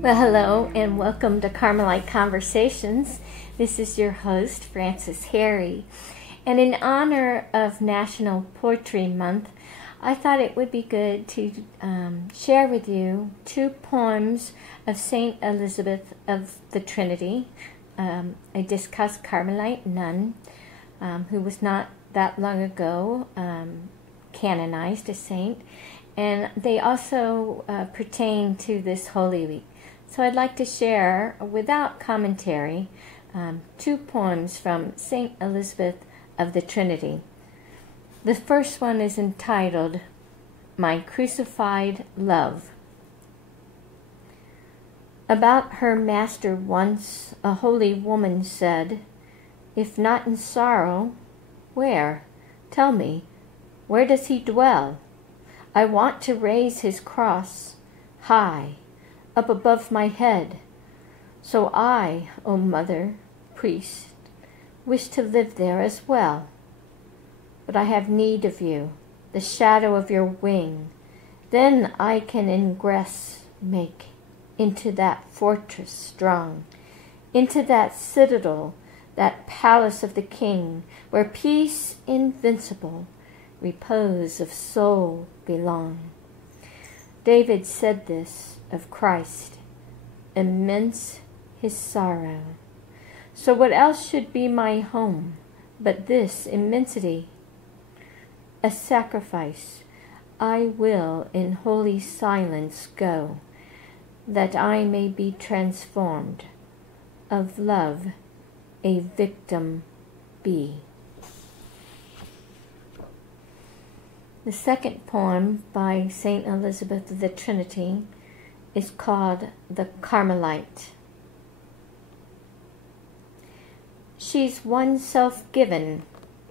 Well, hello and welcome to Carmelite Conversations. This is your host, Frances Harry. And in honor of National Poetry Month, I thought it would be good to share with you two poems of Saint Elizabeth of the Trinity. I discussed Carmelite nun, who was not that long ago canonized a saint, and they also pertain to this Holy Week. So I'd like to share, without commentary, two poems from Saint Elizabeth of the Trinity. The first one is entitled, My Crucified Love. About her master once a holy woman said, If not in sorrow, where? Tell me, where does he dwell? I want to raise his cross high, up above my head. So I, O Mother, Priest, wish to live there as well. But I have need of you, the shadow of your wing. Then I can ingress make into that fortress strong, into that citadel, that palace of the King, where peace invincible, repose of soul belong. David said this of Christ, immense his sorrow. So what else should be my home but this immensity? A sacrifice I will in holy silence go, that I may be transformed, of love a victim be. The second poem by Saint Elizabeth of the Trinity is called The Carmelite. She's one self-given,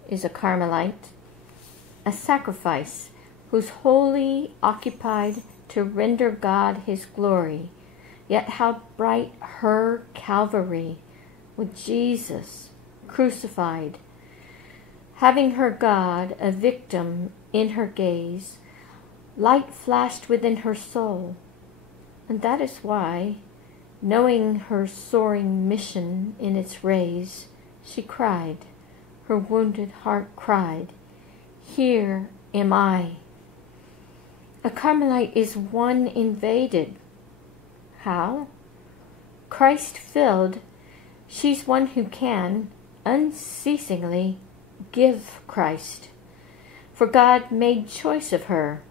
is a Carmelite, a sacrifice who's wholly occupied to render God his glory. Yet how bright her Calvary, with Jesus crucified, having her God a victim in her gaze, light flashed within her soul. And that is why, knowing her soaring mission in its rays, she cried, her wounded heart cried, Here am I. A Carmelite is one invaded. How? Christ-filled, she's one who can unceasingly give Christ. For God made choice of her,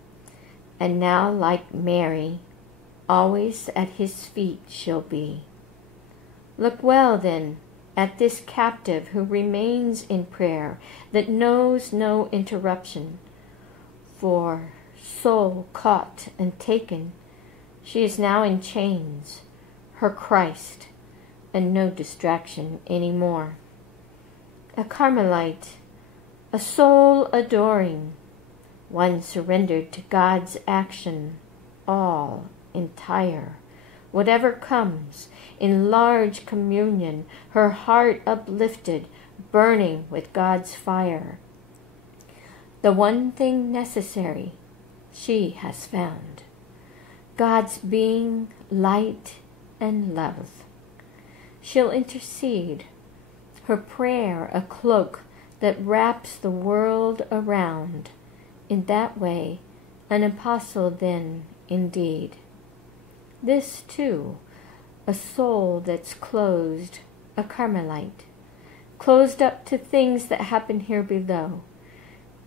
and now, like Mary, always at his feet she'll be. Look well, then, at this captive who remains in prayer, that knows no interruption. For, soul caught and taken, she is now in chains, her Christ, and no distraction any more. A Carmelite, a soul adoring, one surrendered to God's action, all entire, whatever comes, in large communion, her heart uplifted, burning with God's fire. The one thing necessary she has found, God's being, light, and love. She'll intercede, her prayer a cloak that wraps the world around. In that way, an apostle then indeed. This, too, a soul that's closed, a Carmelite, closed up to things that happen here below,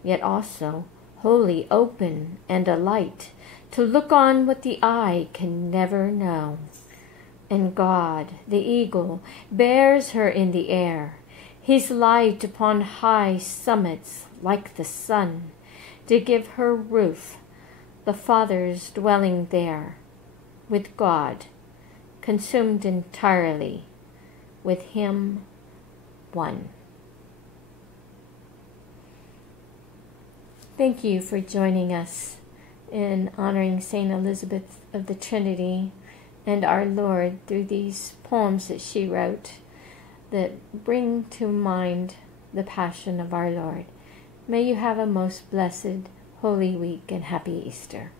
yet also wholly open and alight to look on what the eye can never know. And God, the eagle, bears her in the air, his light upon high summits like the sun, to give her roof, the Father's dwelling there, with God, consumed entirely, with him one. Thank you for joining us in honoring Saint Elizabeth of the Trinity and our Lord through these poems that she wrote that bring to mind the Passion of our Lord. May you have a most blessed Holy Week and Happy Easter.